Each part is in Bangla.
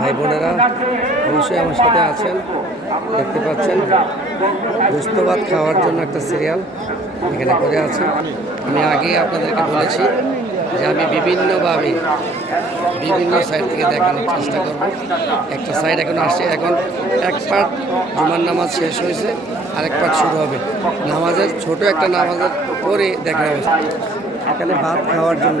ভাই বোনেরা অবশ্যই আমার সাথে আছেন, দেখতে পাচ্ছেন। দুস্তবাদ খাওয়ার জন্য একটা সিরিয়াল এখানে করে আছে। আমি আগেই আপনাদেরকে বলেছি যে আমি বিভিন্নভাবে বিভিন্ন সাইড থেকে দেখানোর চেষ্টা করব। একটা সাইড এখন আসছে, এখন এক পার্ট জুমার নামাজ শেষ হয়েছে, আরেক পার্ট শুরু হবে। নামাজের ছোট একটা নামাজের পরে দেখা হবে এখানে ভাত খাওয়ার জন্য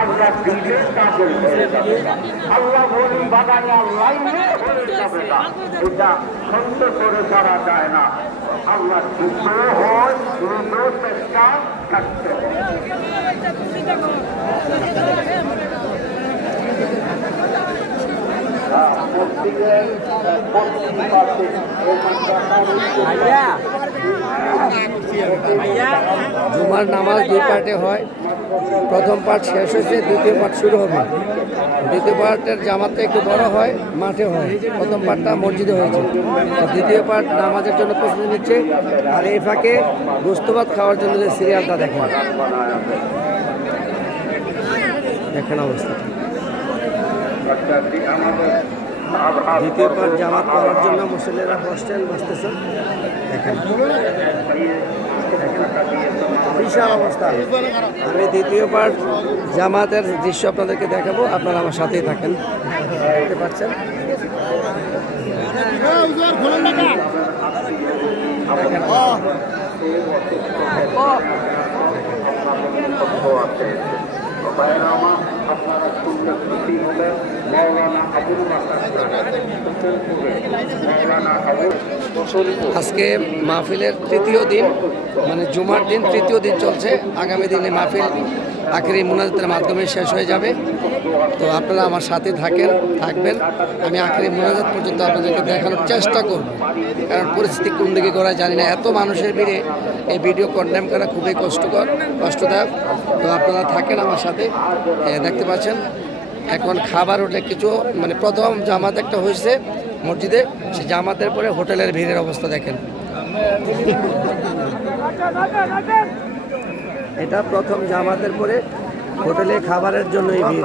আল্লাহ দিলে আল্লাহ বলি, বাগানে লাইনে এটা সত্য করে করা যায় না। আল্লাহ দুঃখ হয় চেষ্টা থাকতে জুমার নামাজ দুই পার্টে হয়। প্রথম পার্ট শেষ হয়েছে, দ্বিতীয় পার্ট শুরু হবে। দ্বিতীয় পার্টের জামাতে একটু বড় হয়, মাঠে হয়। প্রথম পার্টটা মসজিদে হয়েছে। আর দ্বিতীয় পার্ট নামাজের জন্য প্রস্তুতি নিচ্ছে। আর এই ফাঁকে গোস্তবাদ খাওয়ার জন্য যে সিরিয়ালটা দেখেন। দেখেন অবস্থা। দ্বিতীয় পার্ট জামাত করার জন্য মুসলিরা বসছেন বসতেছেন বিশাল অবস্থা। আমি দ্বিতীয় পার্ট জামাতের দৃশ্য আপনাদেরকে দেখাবো। আপনারা আমার সাথেই থাকেন। দেখতে পাচ্ছেন? আপনারা মৌলানা আবুল আজকে মাহফিলের তৃতীয় দিন মানে জুমার দিন তৃতীয় দিন চলছে। আগামী দিনে মাহফিল আখেরি মোনাজাতের মাধ্যমে শেষ হয়ে যাবে। তো আপনারা আমার সাথে থাকেন থাকবেন। আমি আখেরি মোনাজাত পর্যন্ত আপনাদেরকে দেখানোর চেষ্টা করব। কারণ পরিস্থিতি কোন দিকে করা জানি না। এত মানুষের ভিড়ে এই ভিডিও কন্ডেম করা খুবই কষ্টকর কষ্টদায়ক। তো আপনারা থাকেন আমার সাথে। এ, দেখতে পাচ্ছেন এখন খাবার হোটেল কিছু মানে প্রথম জামাত একটা হয়েছে মসজিদে সে জামাতের পরে হোটেলের ভিড়ের অবস্থা দেখেন। এটা প্রথম জামাতের পরে হোটেলে খাবারের জন্য এই ভিড়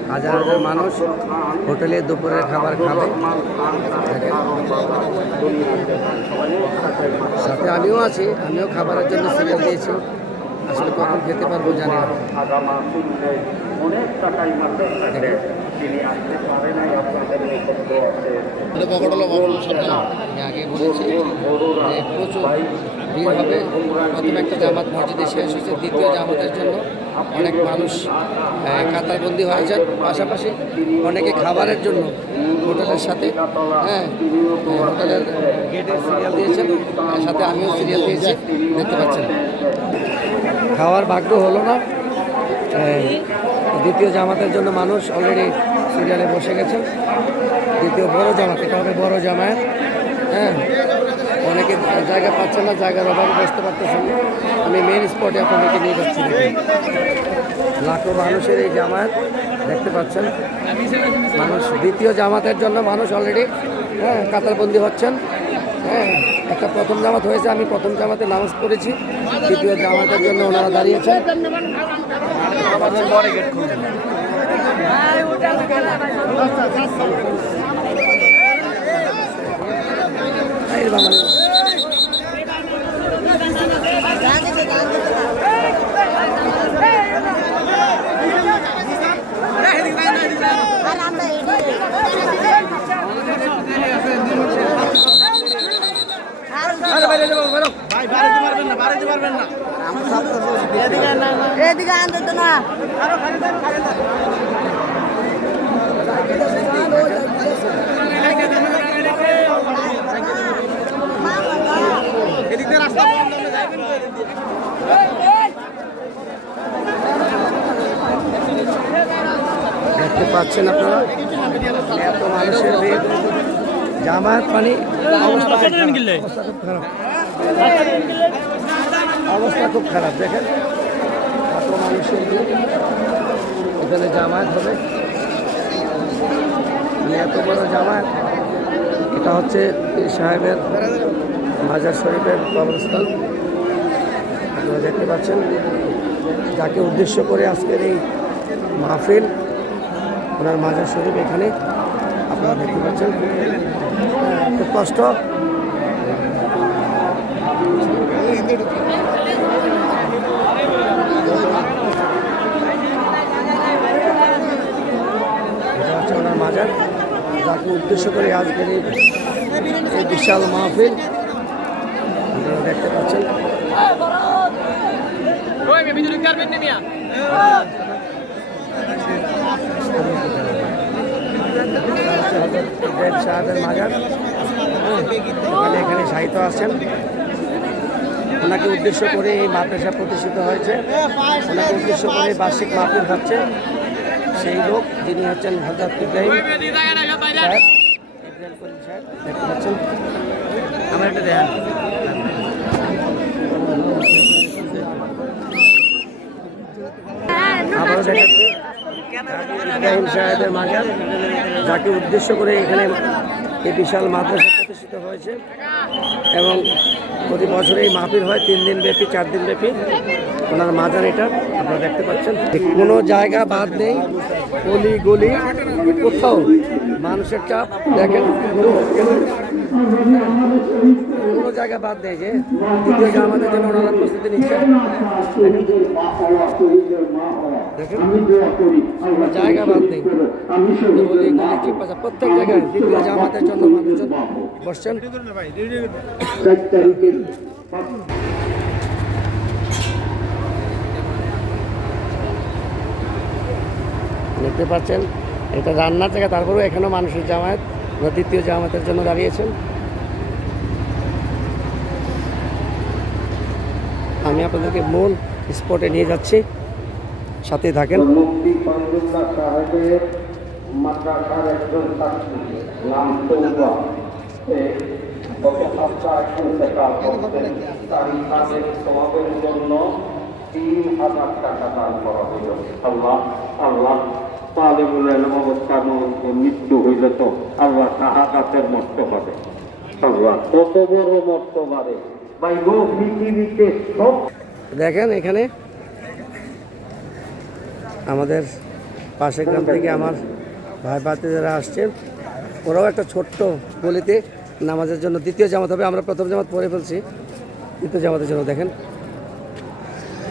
হাজার হাজার মানুষ হোটেলে দুপুরের খাবার খাবে। দেখেন সাথে আমিও আছি আমিও খাবারের জন্য সিরিয়াল দিয়েছি। আসলে কখন খেতে পারব জানি না। আপনাদের নিকট আছে। আমি আগে বলেছি যে প্রচুর ভিড় হবে। প্রথম একটা জামাত মসজিদে শেষ হয়েছে দ্বিতীয় জামাতের জন্য অনেক মানুষ আহ, কাতারবন্দি হয়েছেন পাশাপাশি অনেকে খাবারের জন্য হোটেলের সাথে হ্যাঁ হোটেলের গেটের সিরিয়াল দিয়েছেন সাথে আমিও সিরিয়াল দিয়েছি দেখতে পাচ্ছেন। খাওয়ার ভাগ্য হলো না। এই, দ্বিতীয় জামাতের জন্য মানুষ অলরেডি সিরিয়ালে বসে গেছে। দ্বিতীয় বড় জামাত, এটা হবে বড় জামায়াত। হ্যাঁ অনেকে জায়গা পাচ্ছেন না, জায়গার অভাবে বসতে পারতেছেন আমি মেন স্পটে আপনাদেরকে নিয়ে যাচ্ছি লাখো মানুষের এই জামায়াত, দেখতে পাচ্ছেন? মানুষ, দ্বিতীয় জামাতের জন্য মানুষ অলরেডি হ্যাঁ কাতারবন্দি হচ্ছেন। হ্যাঁ একটা প্রথম জামাত হয়েছে, আমি প্রথম জামাতে নামাজ পড়েছি। দ্বিতীয় জামাতের জন্য ওনারা দাঁড়িয়েছেন। এদিকে আনতে তো না। দেখতে পাচ্ছেন আপনারা? এত মানুষের ভিড়। জামায়াত মানে অবস্থা খুব খারাপ। অবস্থা খুব খারাপ দেখেন। এত মানুষের ভিড়। এখানে জামায়াত হবে। মানে এত বড় জামায়াত এটা হচ্ছে পীর সাহেবের মাজার শরীফের কবরস্থান। আপনারা দেখতে পাচ্ছেন, যাকে উদ্দেশ্য করে আজকের এই মাহফিল, ওনার মাজার শরীফ এখানে আপনারা দেখতে পাচ্ছেন। খুব কষ্ট। মাজার, যাকে উদ্দেশ্য করে আজকের এই বিশাল মাহফিল আপনারা দেখতে পাচ্ছেন দেব সাহেবের মাজার এখানে সাহিত্য আছেন ওনাকে উদ্দেশ্য করে এই মাদ্রাসা প্রতিষ্ঠিত হয়েছে। ওনাকে উদ্দেশ্য করে বার্ষিক মাহফিল হচ্ছে। সেই লোক যিনি হচ্ছেন হজরত ইব্রাহিম সাহেব ইব্রাহিম করিম সাহেব দেখতে পাচ্ছেন? আমার একটা দেখান। দেখাচ্ছি ইব্রাহিম সাহেবের মাজার যাকে উদ্দেশ্য করে এখানে এই বিশাল মাদ্রাসা প্রতিষ্ঠিত হয়েছে এবং প্রতি বছরে এই মাহফিল হয়, তিন দিন ব্যাপী, চার দিন ব্যাপী। ওনার মাজার এটা, আপনারা দেখতে পাচ্ছেন। কোনো জায়গা বাদ নেই গলি গলি কোথাও। মানুষের চাপ, দেখেন। কোনো জায়গা বাদ নেই যে? দ্বিতীয় জামাতের জন্য ওনারা প্রস্তুতি নিচ্ছে। জায়গা বাদ নেই। প্রত্যেক জায়গায় দ্বিতীয় জন্য দেখতে পাচ্ছেন, এটা রান্নার জায়গা তারপরেও এখানেও মানুষের জামায়াত দ্বিতীয় জামাতের জন্য দাঁড়িয়েছেন। আমি আপনাদেরকে মূল স্পটে নিয়ে যাচ্ছি। সাথে থাকেন। একজন নাম জন্য তিন হাজার টাকা দান করা হইল আল্লাহ আল্লাহ। অবস্থার মৃত্যু হইলে তো আল্লাহ শাহাদাতের মর্ত কত বড় মর্ত ভাই, গো, পৃথিবীতে সব দেখেন এখানে আমাদের পাশের গ্রাম থেকে আমার ভাই ভাতি যারা আসছেন ওরাও একটা ছোট্ট গলিতে নামাজের জন্য দ্বিতীয় জামাত হবে। আমরা প্রথম জামাত পরে ফেলছি, দ্বিতীয় জামাতের জন্য দেখেন।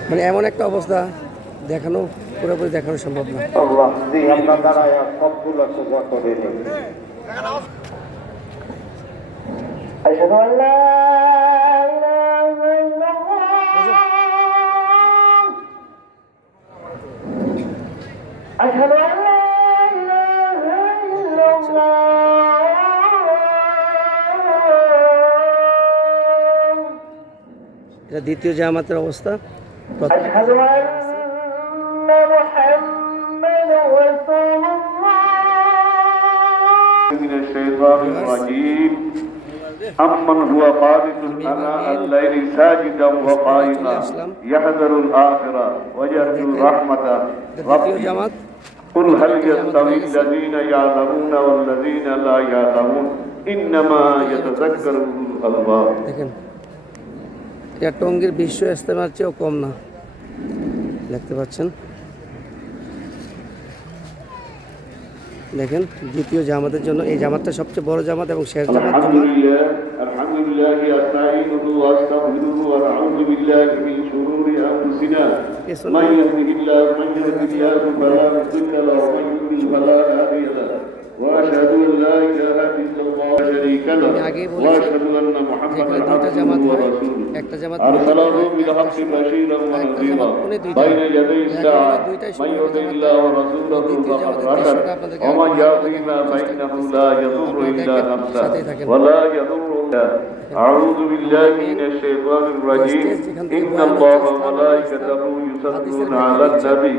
মানে এমন একটা অবস্থা দেখানো পুরোপুরি দেখানো সম্ভব না আল্লাহ জি আমরা দাঁড়ায় সবগুলো সোজা করে নিই أشهد أن لا إله إلا الله أشهد أن لا إله إلا الله এটা দ্বিতীয় জামাতের অবস্থা প্রথম- أشهد أن محمدا رسول الله من الشيطان الرجيم أمن هو قانت أناء الليل ساجدا وقائما يحذر الآخرة ويرجو الرحمة এটা দ্বিতীয় ربي জামাত قل هل يستوي الذين يعلمون والذين لا يعلمون إنما يتذكر أولو الألباب দেখেন এটা টঙ্গীর বিশ্ব ইস্তেমার চেয়েও কম না দেখতে পাচ্ছেন দেখেন দ্বিতীয় জামাতের জন্য এই জামাতটা সবচেয়ে বড় জামাত এবং শেষ জামাত জামাত। وأشهد أن لا إله إلا الله شريك له. وأشهد أن محمدا عبده ورسوله. أرسله بالحق بشيرا ونذيرا. بين يدي الساعة. من يطع الله ورسوله فقد رشد ومن يعصيهما فإنه لا يضر إلا نفسه. ولا يضر أعوذ بالله من الشيطان الرجيم. إن الله وملائكته يصلون على النبي.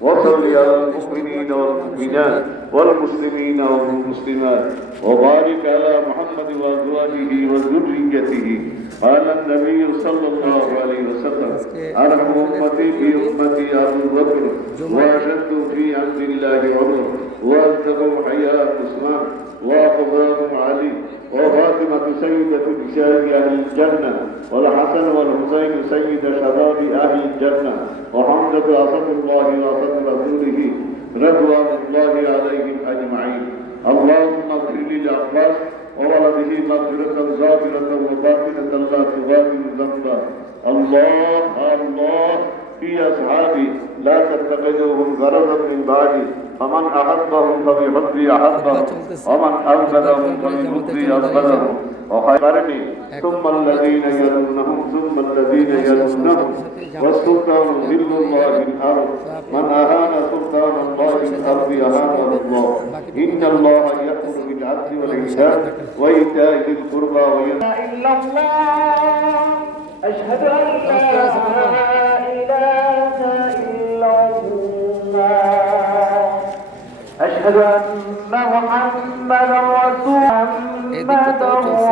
وصل على المؤمنين والمؤمنات والمسلمين والمسلمات. وبارك على محمد وازواجه وذريته. قال النبي صلى الله عليه وسلم أرحم أمتي بامتي أبو بكر وأشد في عبد الله عمر. واصدقهم حياء عثمان وافضلهم علي وفاطمة سيدة نساء أهل الجنة والحسن والحسين سيد شباب أهل الجنة وحمزة أسد الله وأسد رسوله رضوان الله عليهم أجمعين. اللهم اغفر للعباس وولده مغفرة ظاهرة وباطنة لا تغادر ذنبا. الله الله في أصحابي لا تتخذوهم غرضا من بعدي. فمن أحبهم فبحبي أحبهم ومن أبغضهم فببغضي أبغضهم وخيرني. ثم الذين يلونهم ثم الذين يلونهم. والسلطان ذل الله في الأرض. من أهان سلطان الله في الأرض أهانه الله. إن الله يأمر بالعدل والإحسان وإيتاء ذي القربى وينهى إلا الله. أشهد أن لا إله إلا الله أشهد أن محمدا رسول محمد رسول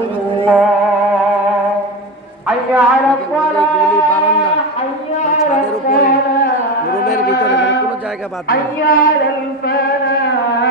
الله حي على الصلاة حي على الفلاح حي على الفلاح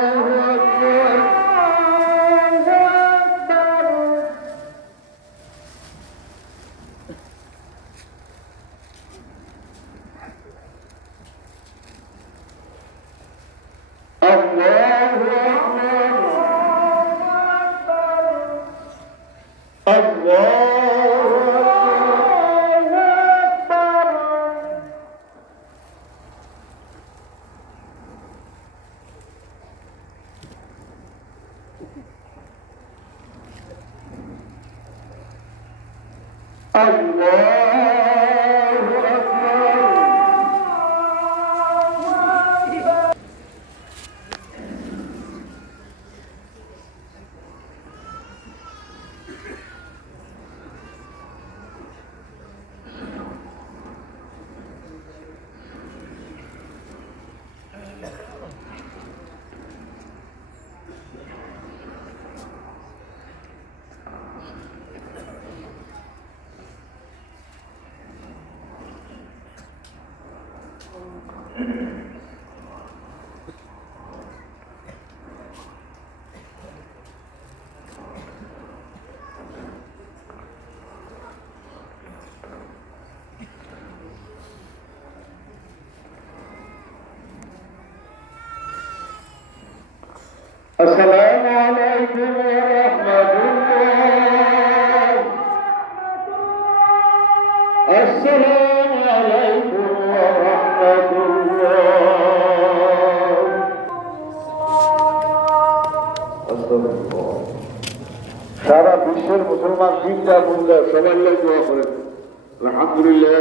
Allah السلام عليكم. সারা বিশ্বের মুসলমান তিনটা বন্ধা সবাই দোয়া করেন আলহামদুলিল্লাহ।